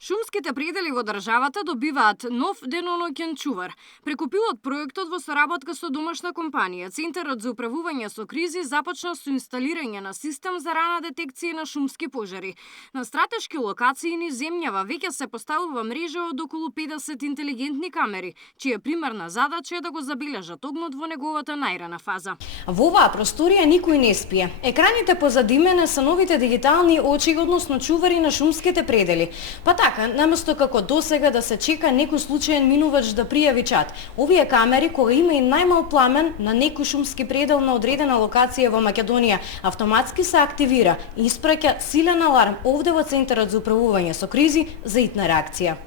Шумските предели во државата добиваат нов деноноќен чувар. Преку пилот проектот во соработка со домашна компанија, Центарот за управување со кризи започна со инсталирање на систем за рана детекција на шумски пожари. На стратешки локации низ земјава веќе се поставува мрежа од околу 50 интелигентни камери, чија примерна задача е да го забележат огнот во неговата најрана фаза. Во оваа просторија никој не спие. Екраните позади мене се новите дигитални очи, односно чувари на шумските предели. Па така, наместо како досега да се чека некој случаен минувач да пријави чат, овие камери, кога има и најмал пламен на некој шумски предел на одредена локација во Македонија, автоматски се активира и испраќа силен аларм овде во Центарот за управување со кризи за итна реакција.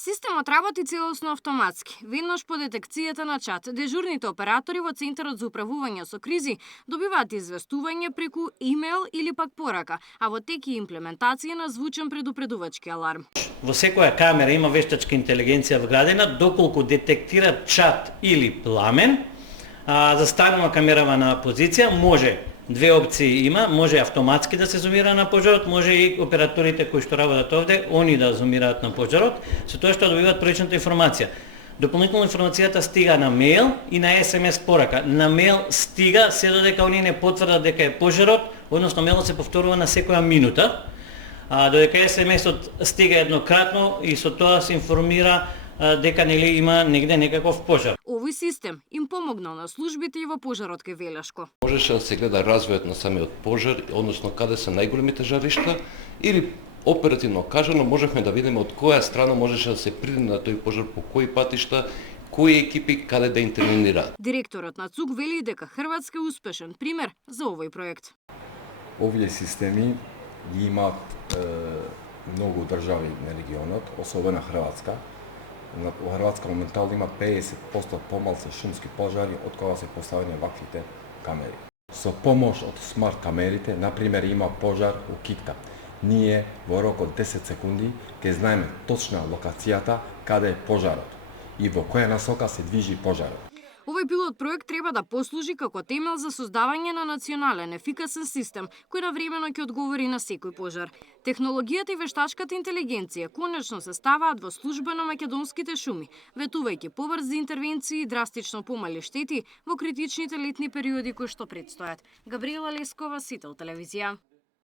Системот работи целосно автоматски. Веднаш по детекцијата на чат, дежурните оператори во Центарот за управување со кризи добиваат известување преку имейл или пак порака, а во теки имплементација на звучен предупредувачки аларм. Во секоја камера има вештачка интелигенција вградена, доколку детектира чат или пламен, заставува камеравана позиција, може две опции има, може автоматски да се зумира на пожарот, може и операторите кои што работат овде, они да зумираат на пожарот, со тоа што добиваат првичната информација. Дополнително информацијата стига на мејл и на SMS порака. На мејл стига се додека они не потврдат дека е пожарот, односно мејлот се повторува на секоја минута, додека SMS-от стига еднократно и со тоа се информира дека нели има негде некаков пожар. Овој систем им помогнал на службите и во пожарот кај Велешко. Можеше да се гледа развојот на самиот пожар, односно каде се најголемите жаришта, или оперативно кажано можевме да видиме од која страна можеше да се приди на тој пожар, по кои патишта, кои екипи каде да интервенираат. Директорот на ЦУК вели дека Хрватска е успешен пример за овој проект. Овие системи ги имаат многу држави на регионот, особено Хрватска. Во Хрватска моментално има 50% помалку шумски пожари од кога се поставени ваквите камери. Со помош од смарт камерите, например, има пожар у Кикта. Ние во рок од 10 секунди ќе знаеме точна локацијата каде е пожарот и во која насока се движи пожарот. Овој пилот проект треба да послужи како темел за создавање на национален ефикасен систем кој навремено ќе одговори на секој пожар. Технологијата и вештачката интелигенција конечно се ставаат во служба на македонските шуми, ветувајќи побрзи интервенции и драстично помали штети во критичните летни периоди кои што предстојат. Габриела Лескова, Сител телевизија.